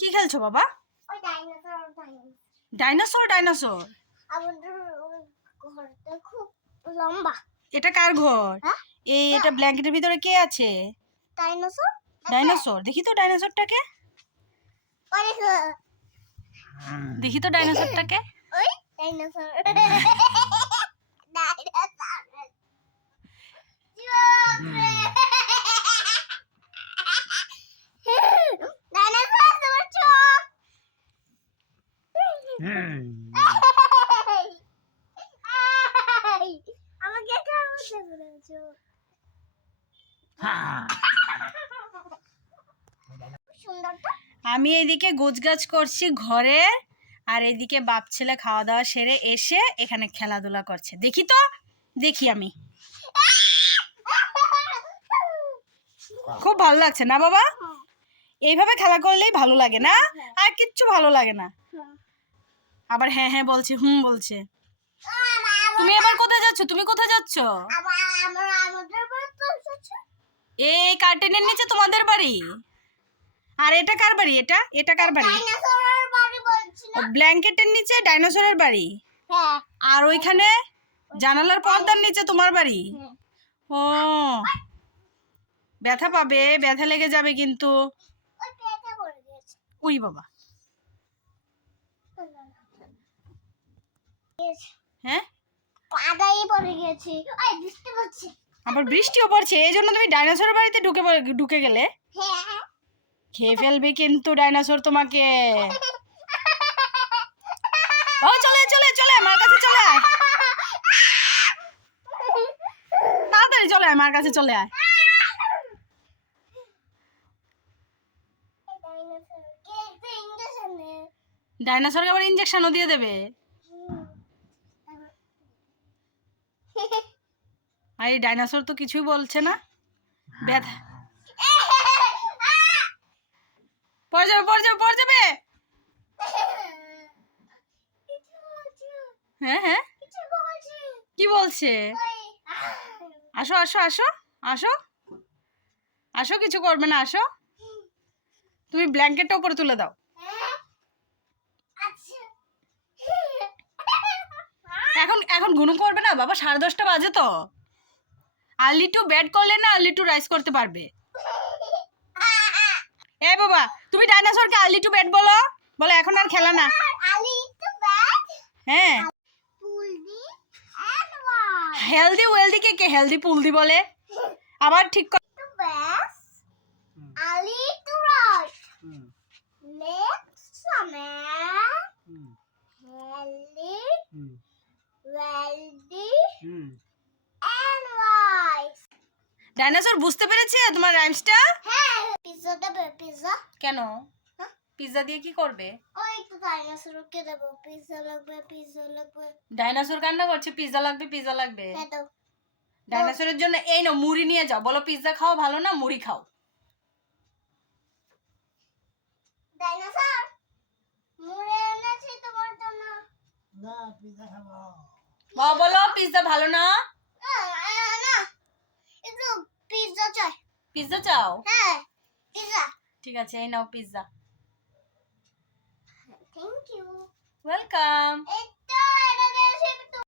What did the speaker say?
কি খেলছো বাবা? ডাইনোসর ডাইনোসর খুব লম্বা। এটা কার ঘর? হ্যাঁ? এই এটা ব্ল্যাঙ্কেটের ভিতরে কে আছে? ডাইনোসর ডাইনোসর দেখি তো ডাইনোসরটাকে দেখি তো ডাইনোসরটাকে ওই ডাইনোসর আমাকে খাওয়াতে বলেছ সুন্দরটা আমি এইদিকে গোছগাছ করছি ঘরে আর এইদিকে বাপ ছেলে খাওয়া দাওয়া সেরে এসে এখানে খেলাধুলা করছে। দেখি তো দেখি আমি। খুব ভালো লাগছে না বাবা? এইভাবে খেলা করলেই ভালো লাগে না? আর কিচ্ছু ভালো লাগে না? আবার হ্যাঁ হ্যাঁ বলছে হুম বলছে। তুমি এবার কোথায় যাচ্ছ? তুমি কোথায় যাচ্ছ? এই কার্টেনের নিচে তোমাদের বাড়ি? আর এটা কার বাড়ি? এটা এটা কার বাড়ি? ব্ল্যাঙ্কেটের নিচে ডাইনোসরের বাড়ি? হ্যাঁ। আর ওইখানে জানালার পর্দার নিচে তোমার বাড়ি? ও ব্যথা পাবে ব্যথা লেগে যাবে কিন্তু। ওই বাবা। হ্যাঁ? পাদাই পড়ে গেছে। ওই বৃষ্টি পড়ছে। আবার বৃষ্টিও পড়ছে এই জন্য তুমি ডাইনোসরের বাড়িতে ঢুকে ঢুকে গেলে? হ্যাঁ। খেয়ে ফেলবে কিন্তু ডাইনোসর তোমাকে। ও চলে চলে চলে আমার কাছে চলে আয়। তাড়াতাড়ি চলে আয় আমার কাছে চলে আয়। ডাইনোসর ডাইনোসরকে আবার ইঞ্জেকশনও দিয়ে দেবে। আর এই ডাইনোসর তো কিছুই বলছে না। ব্যথা। পড়ে যাবে পড়ে যাবে পড়ে যাবে। হ্যাঁ হ্যাঁ। কি বলছে? আসো আসো আসো আসো। আসো, কিছু করবে না, আসো। তুমি ব্ল্যাঙ্কেটটা উপরে তুলে দাও। এখন গুনু করবে না বাবা? সাড়ে দশটা বাজে তো। আর্লি টু ব্যাট করলে না আর্লি টু রাইস করতে পারবে। এ বাবা তুমি ডাইনোসরকে আর্লি টু ব্যাট বলো। বলো এখন আর খেলা না। হ্যাঁ। হেলদি ওয়েলদি কে কে? হেলদি পুলদি বলে। আবার ঠিক ডাইনোসর বুঝতে পেরেছে তোমার রাইমসটা হ্যাঁ পিৎজা দেবে পিৎজা কেন? হ্যাঁ? পিৎজা দিয়ে কি করবে? ওই তো ডাইনোসরকে দেবো পিৎজা লাগবে পিৎজা লাগবে। ডাইনোসর কান্না করছে পিৎজা লাগবে পিৎজা লাগবে। হ্যাঁ তো ডাইনোসরের জন্য এই নাও মুড়ি নিয়ে যাও। বলো পিৎজা খাও ভালো না মুড়ি খাও। ডাইনোসর মুড়ে এনেছি তোমার জন্য। বাবা বলো পিৎজা ভালো না? পিৎজা চাই। পিৎজা চাও? হ্যাঁ পিৎজা ঠিক আছে এই নাও পিৎজা থ্যাংক ইউ ওয়েলকাম